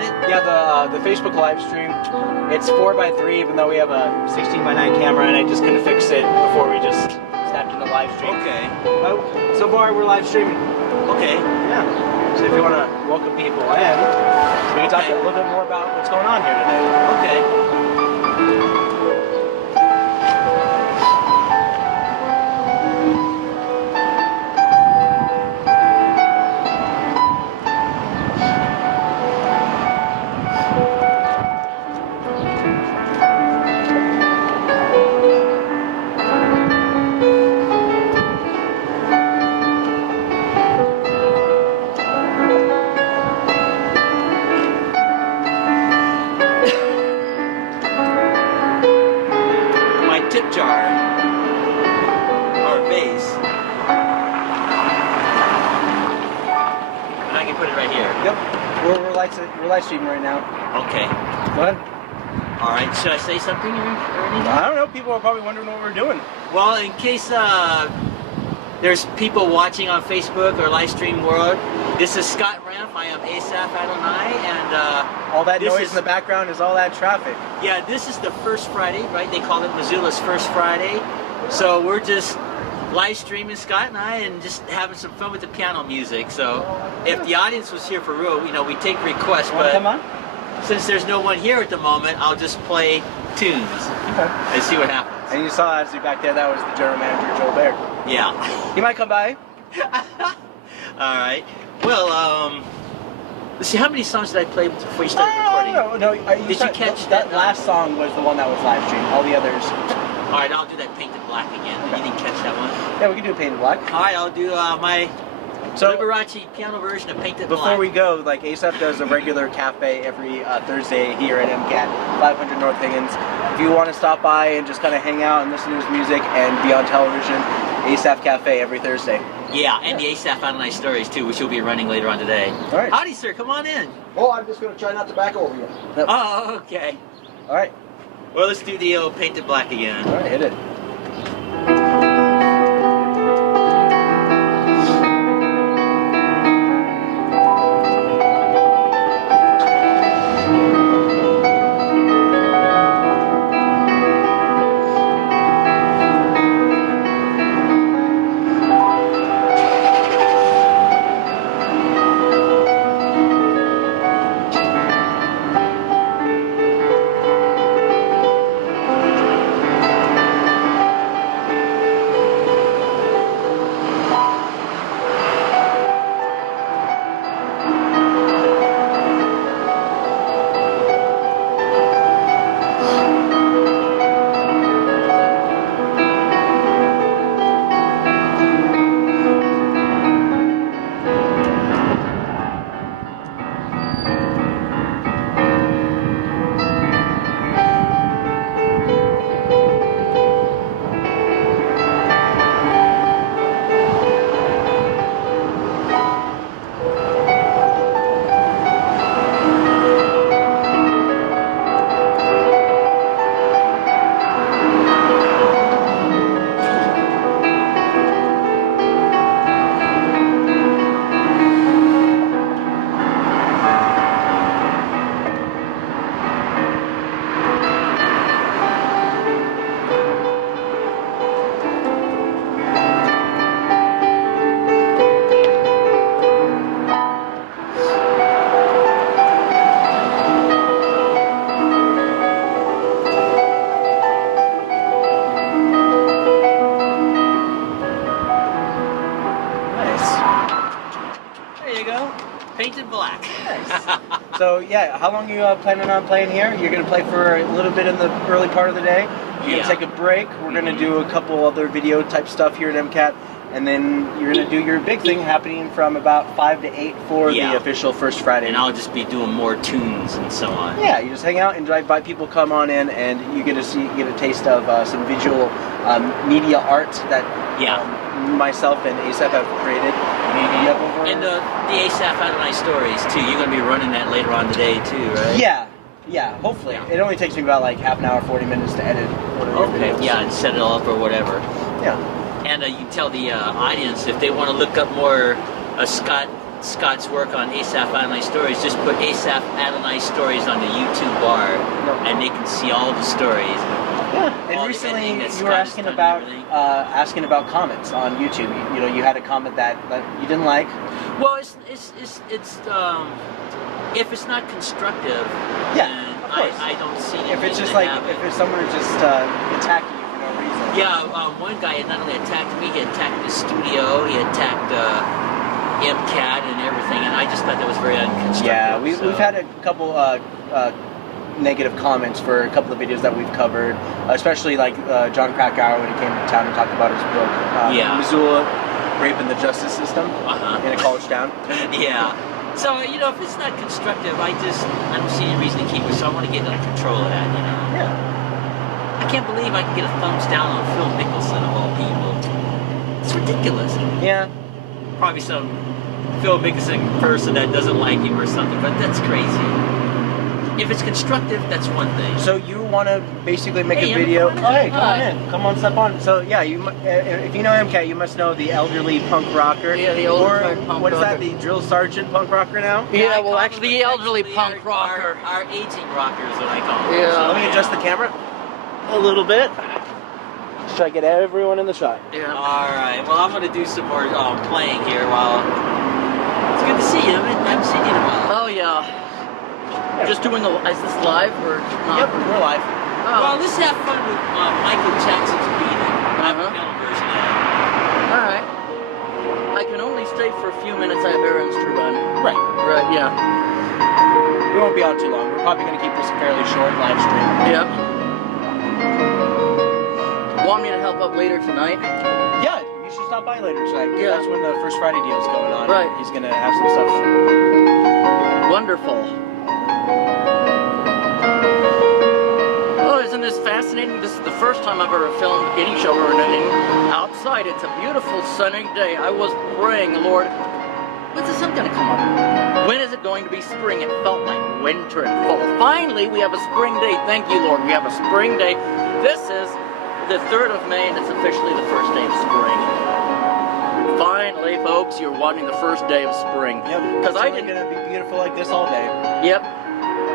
start it? Yeah, the Facebook live stream. It's 4x3, even though we have a 16x9 camera, and I just couldn't fix it before we just stepped into live stream. Okay. So far, we're live streaming. Okay. Yeah. So if you want to welcome people in, we can talk a little bit more about what's going on here today. Okay. Tip jar or vase, and I can put it right here. Yep, we're live streaming right now. Okay. Go ahead. All right. Should I say something or anything? I don't know. People are probably wondering what we're doing. Well, in case there's people watching on Facebook or live stream world, this is Scott Ranf. I am Asaph Cafe, and all that noise in the background is all that traffic. Yeah, this is the first Friday, right? They call it Missoula's First Friday. So we're just live streaming, Scott and I, and just having some fun with the piano music. So if the audience was here for real, you know, we take requests, but come on? Since there's no one here at the moment, I'll just play tunes and see what happens. And you saw actually back there, that was the general manager, Joe Baird. Yeah. He might come by. All right. Well, let's see, how many songs did I play before you started recording? No. Did you catch that last song was the one that was live streamed. All the others. All right, I'll do that Painted Black again. You didn't catch that one? Yeah, we can do Painted Black. All right, I'll do my So, Liberace piano version of Painted Black. Before we go, like Asaph does a regular cafe every Thursday here at MCAT, 500 North Higgins. If you want to stop by and just kind of hang out and listen to his music and be on television, Asaph Cafe every Thursday. Yeah, and the Asaph Cafe stories too, which will be running later on today. All right. Howdy, sir. Come on in. Oh, I'm just going to try not to back over you. Oh, okay. All right. Well, let's do the old Painted Black again. All right, hit it. Painted Black. Nice. So yeah, how long are you planning on playing here? You're going to play for a little bit in the early part of the day. You're going to take a break. We're going to do a couple other video type stuff here at MCAT. And then you're going to do your big thing happening from about 5 to 8 for the official First Friday. And I'll just be doing more tunes and so on. Yeah, you just hang out and drive by. People come on in, and you get to get a taste of some visual media art that myself and Asaph have created. And the Asaph Cafe stories too. You're going to be running that later on today too, right? Yeah, hopefully. Yeah. It only takes me about like half an hour, 40 minutes to edit. Okay, and set it all up or whatever. Yeah. And you tell the audience if they want to look up more Scott Scott's work on Asaph Adonai Stories, just put Asaph Adonai Stories on the YouTube bar, and they can see all the stories. Yeah, and recently you were asking about comments on YouTube. You know, you had a comment that you didn't like. Well, it's if it's not constructive, yeah, of course. I don't see any if it's reason just to like have it. if someone is just attacking you for no reason. Yeah, one guy had not only attacked me, he attacked the studio, he attacked MCAT and everything, and I just thought that was very unconstructive. Yeah, we've had a couple negative comments for a couple of videos that we've covered, especially like John Krakauer when he came to town and talked about his book, Missoula, Rape in the Justice System in a college town. Yeah. So, you know, if it's not constructive, I don't see any reason to keep it, so I want to get under control of that, you know. Yeah. I can't believe I can get a thumbs down on Phil Mickelson of all people. It's ridiculous. Yeah. Probably some Phil Mickelson person that doesn't like him or something, but that's crazy. If it's constructive, that's one thing. So you want to basically make a video? Oh, hey, come on in. Come on, step on. So yeah, if you know MCAT, you must know the elderly punk rocker. Yeah, the older punk rocker. What is that? The drill sergeant punk rocker now? Yeah, well, actually, the elderly punk rocker. Our aging rocker is what I call it. Yeah. So let me adjust the camera a little bit. Just try to get everyone in the shot. Yeah. All right. Well, I'm going to do some more playing here while. It's good to see you. I haven't seen you in a while. Oh yeah. Just doing is this live or not? Yep, we're live. Oh. Well, let's have fun with Michael Jackson's Beat It. I have a metal version of that. Alright. I can only stay for a few minutes. I have errands to run. Right. Right, yeah. We won't be out too long. We're probably going to keep this a fairly short live stream. Yep. Want me to help up later tonight? Yeah, you should stop by later tonight. Yeah. That's when the First Friday deal is going on. Right. He's going to have some stuff. Wonderful. Oh, isn't this fascinating? This is the first time I've ever filmed any show or anything outside. It's a beautiful sunny day. I was praying, Lord, when's the sun gonna come up? When is it going to be spring? It felt like winter and fall. Finally, we have a spring day. Thank you, Lord. We have a spring day. This is the 3rd of May, and it's officially the first day of spring. Finally, folks, you're watching the first day of spring. Yep. Because It's only going to be beautiful like this all day. Yep.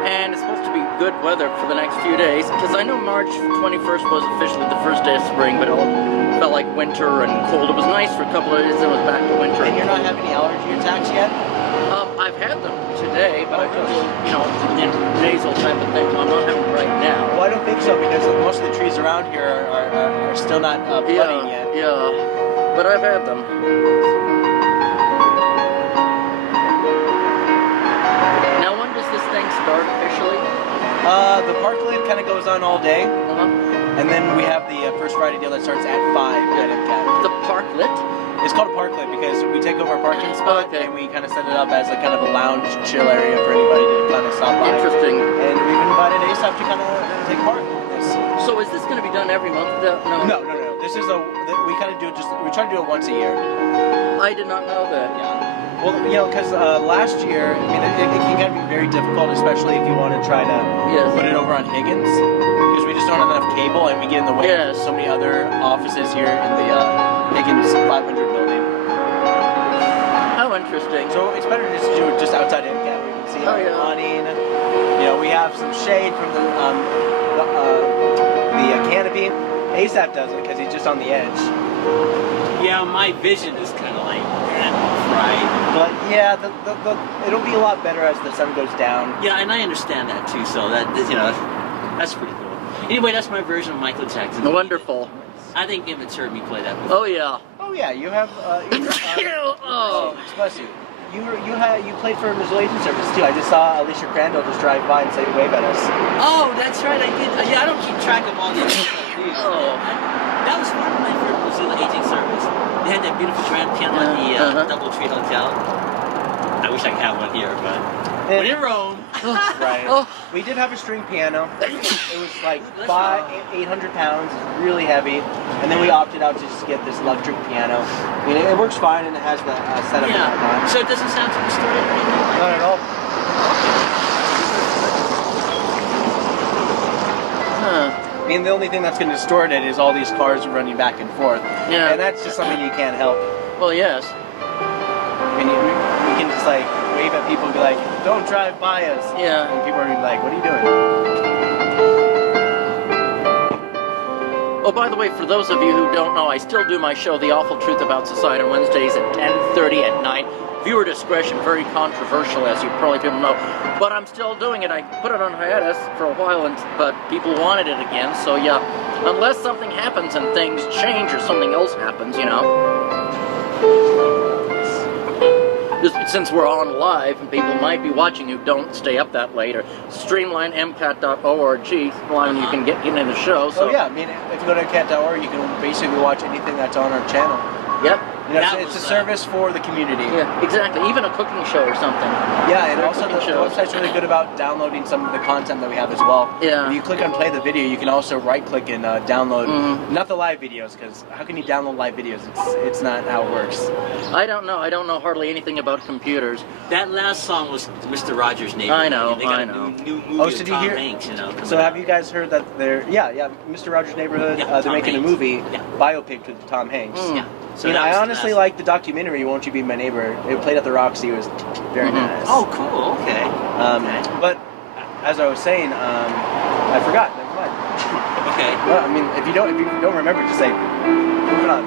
And it's supposed to be good weather for the next few days. Because I know March 21st was officially the first day of spring, but it all felt like winter and cold. It was nice for a couple of days, then it was back to winter. And you're not having any allergy attacks yet? I've had them today, but I took a little, nasal type of thing. I'm not having them right now. Well, I don't think so, because most of the trees around here are still not budding yet. Yeah. But I've had them. Now, when does this thing start officially? The parkland kind of goes on all day, and then we have the First Friday deal that starts at 5 at MCAT. The parklet? It's called a parklet because we take over a parking spot and we kind of set it up as a kind of a lounge chill area for anybody to kind of stop by. Interesting. And we've invited Asaph to kind of take part in this. So is this going to be done every month? No. This is we kind of do it we try to do it once a year. I did not know that. Yeah. Well, because last year, I mean, it can kind of be very difficult, especially if you want to try to put it over on Higgins, because we just don't have enough cable and we get in the way of so many other offices here in the Higgins 500 building. How interesting. So it's better just to do it just outside MCAT. We can see the awning. We have some shade from the canopy. Asaph does it because he's just on the edge. Yeah, my vision is kind of like right. But yeah, it'll be a lot better as the sun goes down. Yeah, and I understand that too. So that's pretty cool. Anyway, that's my version of Michael Jackson. Wonderful. I think Emmett's heard me play that before. Oh yeah. Oh yeah, you have. Bless you. You played for Missoula Aging Service too. I just saw Alicia Crandall just drive by and say wave at us. Oh, that's right. I did. Yeah, I don't keep track of all these. That was fun when I first Missoula Aging Service. They had that beautiful grand piano at the DoubleTree Hotel. I wish I could have one here, but when in Rome. Right. We did have a string piano. It was like 800 pounds, really heavy. And then we opted out to just get this electric piano. I mean, it works fine and it has the setup. Yeah. So it doesn't sound too distorted or anything? Not at all. I mean, the only thing that's going to distort it is all these cars running back and forth. Yeah. And that's just something you can't help. Well, yes. I mean, you can just like wave at people and be like, "Don't drive by us." Yeah. And people are gonna be like, "What are you doing?" Oh, by the way, for those of you who don't know, I still do my show, The Awful Truth About Society, on Wednesdays at 10:30 at night. Viewer discretion, very controversial, as you probably people know. But I'm still doing it. I put it on hiatus for a while, but people wanted it again. So yeah, unless something happens and things change or something else happens, you know. Since we're on live and people might be watching who don't stay up that late, or streamlinemcat.org, line you can get into the show. So. Oh yeah, I mean, if you go to cat.org, you can basically watch anything that's on our channel. Yep. You know, it's a service for the community. Yeah, exactly. Even a cooking show or something. Yeah, and also the website's really good about downloading some of the content that we have as well. Yeah. If you click on play the video, you can also right-click and download, not the live videos, because how can you download live videos? It's not how it works. I don't know. I don't know hardly anything about computers. That last song was Mr. Rogers' Neighborhood. I know, They got I know. a new movie Oh, with so did you Tom hear? Hanks, you know. So have you guys heard that they're Mr. Rogers' Neighborhood? Yeah, they're Tom making Hanks. a movie Yeah. biopic with Tom Hanks. Mm. Yeah. So You know, that was I the honestly last- like the documentary "Won't You Be My Neighbor." It played at the Roxy. It was very nice. Oh, cool. Okay. Okay. But as I was saying, I forgot. Never mind. Okay. Well, I mean, if you don't remember, just say, moving on.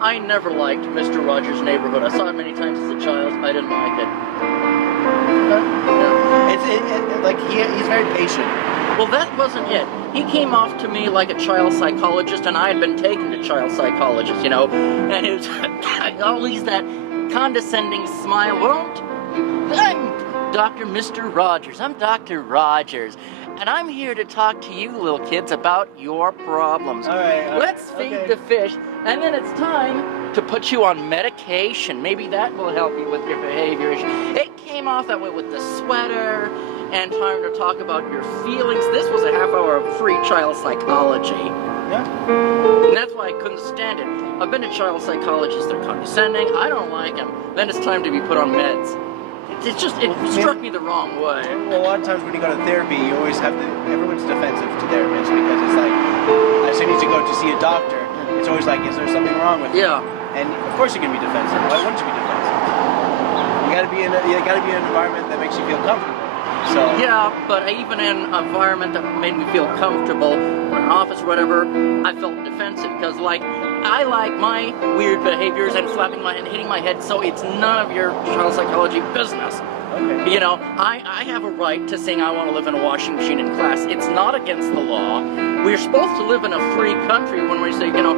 I never liked Mr. Rogers' Neighborhood. I saw it many times as a child. I didn't like it. He's very patient. Well, that wasn't it. He came off to me like a child psychologist, and I had been taken to child psychologists, you know. And it was always that condescending smile. I'm Dr. Mr. Rogers. I'm Dr. Rogers. And I'm here to talk to you little kids about your problems. All right. Let's feed the fish, and then it's time to put you on medication. Maybe that will help you with your behavior issue. It came off that way with the sweater, and time to talk about your feelings. This was a half hour of free child psychology. Yeah. And that's why I couldn't stand it. I've been to child psychologists, they're condescending, I don't like them. Then it's time to be put on meds. It struck me the wrong way. Well, a lot of times when you go to therapy, you always have everyone's defensive to therapists because it's like, as soon as you go to see a doctor, it's always like, is there something wrong with you? Yeah. And of course you can be defensive. Why wouldn't you be defensive? You gotta be in an environment that makes you feel comfortable. So Yeah, but even in an environment that made me feel comfortable, in an office or whatever, I felt defensive because, like, I like my weird behaviors and flapping my and hitting my head, so it's none of your child psychology business. okay. You know, I have a right to saying I want to live in a washing machine in class. It's not against the law. We're supposed to live in a free country when we say, you know,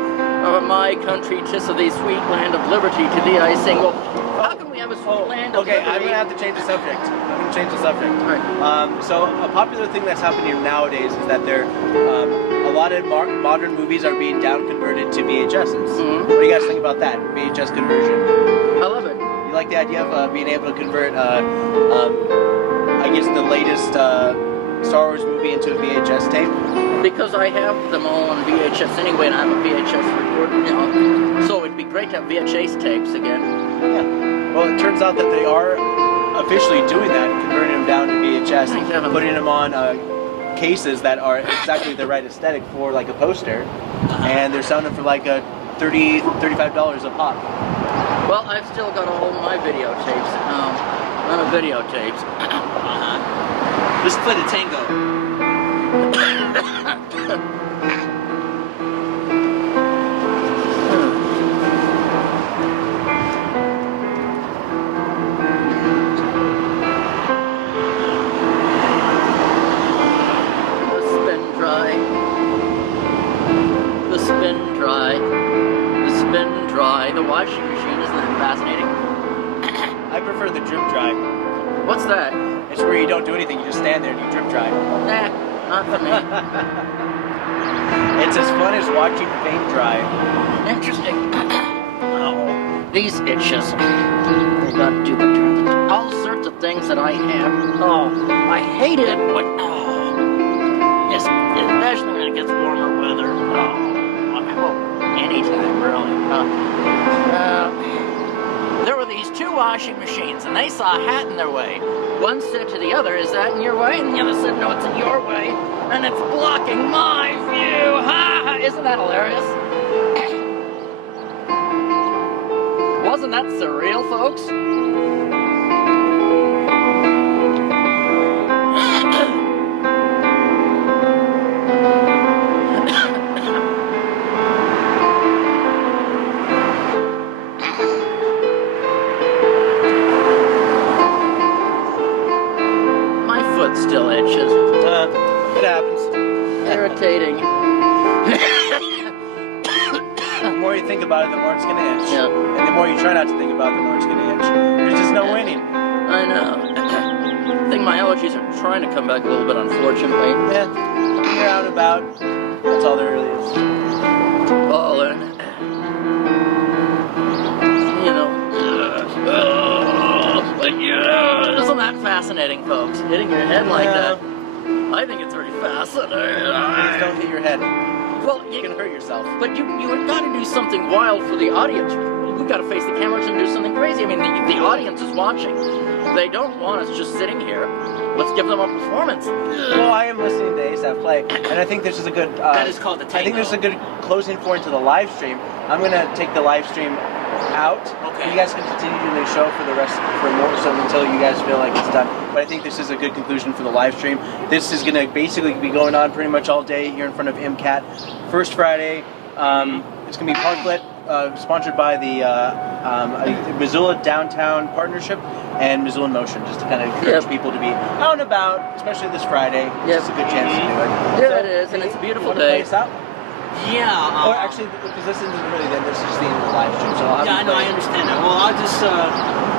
my country, 'tis of thee, sweet land of liberty, to thee I sing. Well, how can we have a sweet land of Okay, liberty? I'm gonna have to change the subject. All right. So a popular thing that's happening nowadays is that a lot of modern movies are being down converted to VHSs. Mhm. What do you guys think about that VHS conversion? I love it. You like the idea of being able to convert, I guess, the latest Star Wars movie into a VHS tape? Because I have them all on VHS anyway, and I'm a VHS recorder, you know. So it'd be great to have VHS tapes again. Yeah. Well, it turns out that they are officially doing that, converting them down to VHS, Thank heavens. putting them on cases that are exactly the right aesthetic for like a poster, and they're selling them for like $35 a pop. Well, I've still got all my videotapes. I'm a videotapes. Let's play the tango. The spin dry. The spin dry. The spin dry. The washing machine, isn't that fascinating? I prefer the drip dry. What's that? It's where you don't do anything, you just stand there and you drip dry. Not for me. It's as fun as watching paint dry. Interesting. Oh, these itches. They got to do the all sorts of things that I have. Oh, I hate it, but yes, especially when it gets warmer weather. Anytime really. There were these two washing machines, and they saw a hat in their way. One said to the other, "Is that in your way?" And the other said, "No, it's in your way, and it's blocking my view." Ha ha! Isn't that hilarious? Wasn't that surreal, folks? itches. It happens. Irritating. The more you think about it, the more it's gonna itch. Yeah. And the more you try not to think about it, the more it's gonna itch. There's just no winning. I know. I think my allergies are trying to come back a little bit, unfortunately. Yeah. You're out and about. That's all there really is. Oh, and you know, isn't that fascinating, folks? Hitting your head like that. I think it's pretty fascinating. Please don't hit your head. Well, You can hurt yourself. but you have got to do something wild for the audience. We've got to face the cameras and do something crazy. I mean, the audience is watching. They don't want us just sitting here. Let's give them a performance. Well, I am listening to Asaph play, and I think this is a good. That is called the tango. I think this is a good closing point to the live stream. I'm gonna take the live stream out. Okay. You guys can continue doing the show for the rest for more so until you guys feel like it's done. But I think this is a good conclusion for the live stream. This is gonna basically be going on pretty much all day here in front of MCAT. First Friday. It's gonna be parklet. Sponsored by the Missoula Downtown Partnership and Missoula in Motion, just to kind of encourage people to be out and about, especially this Friday. It's just a good chance to do it. Yeah, it is, and it's a beautiful you wanna day. play us out? Yeah. Or actually, because this isn't really the end, this is just the end of the live stream. So I'll have Yeah, I you know, play. I understand that. Well, I'll just,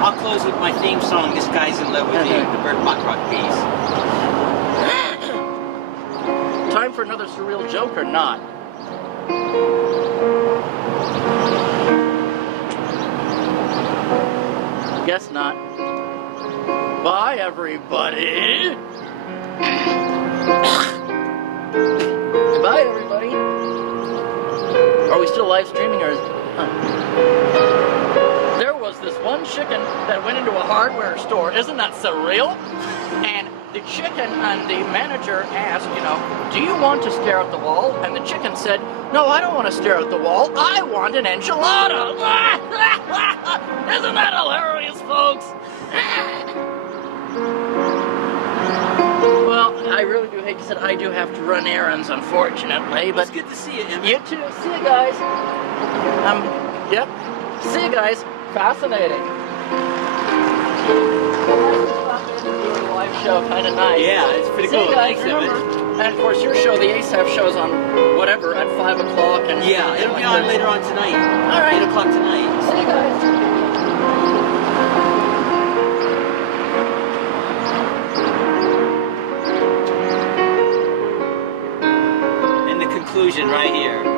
I'll close with my theme song, This Guy's in Love with You, the Burt Bacharach piece. Time for another surreal joke or not? Guess not. Bye, everybody. Goodbye, everybody. Are we still live streaming or is... There was this one chicken that went into a hardware store. Isn't that surreal? And the chicken and the manager asked, you know, do you want to stare at the wall? And the chicken said, no, I don't want to stare at the wall. I want an enchilada. Isn't that hilarious, folks? Well, I really do hate to say I do have to run errands, unfortunately, but It's good to see you, Emmett. you too. See you guys. Yep. See you guys. Fascinating. Live show, kind of nice. Yeah, it's pretty See cool. you guys. Thanks, Emmett. Remember, and of course, your show, the Asaph show's on whatever at 5 o'clock. And Yeah, it'll be on later on tonight. All right. 8 o'clock tonight. See you guys. And the conclusion right here.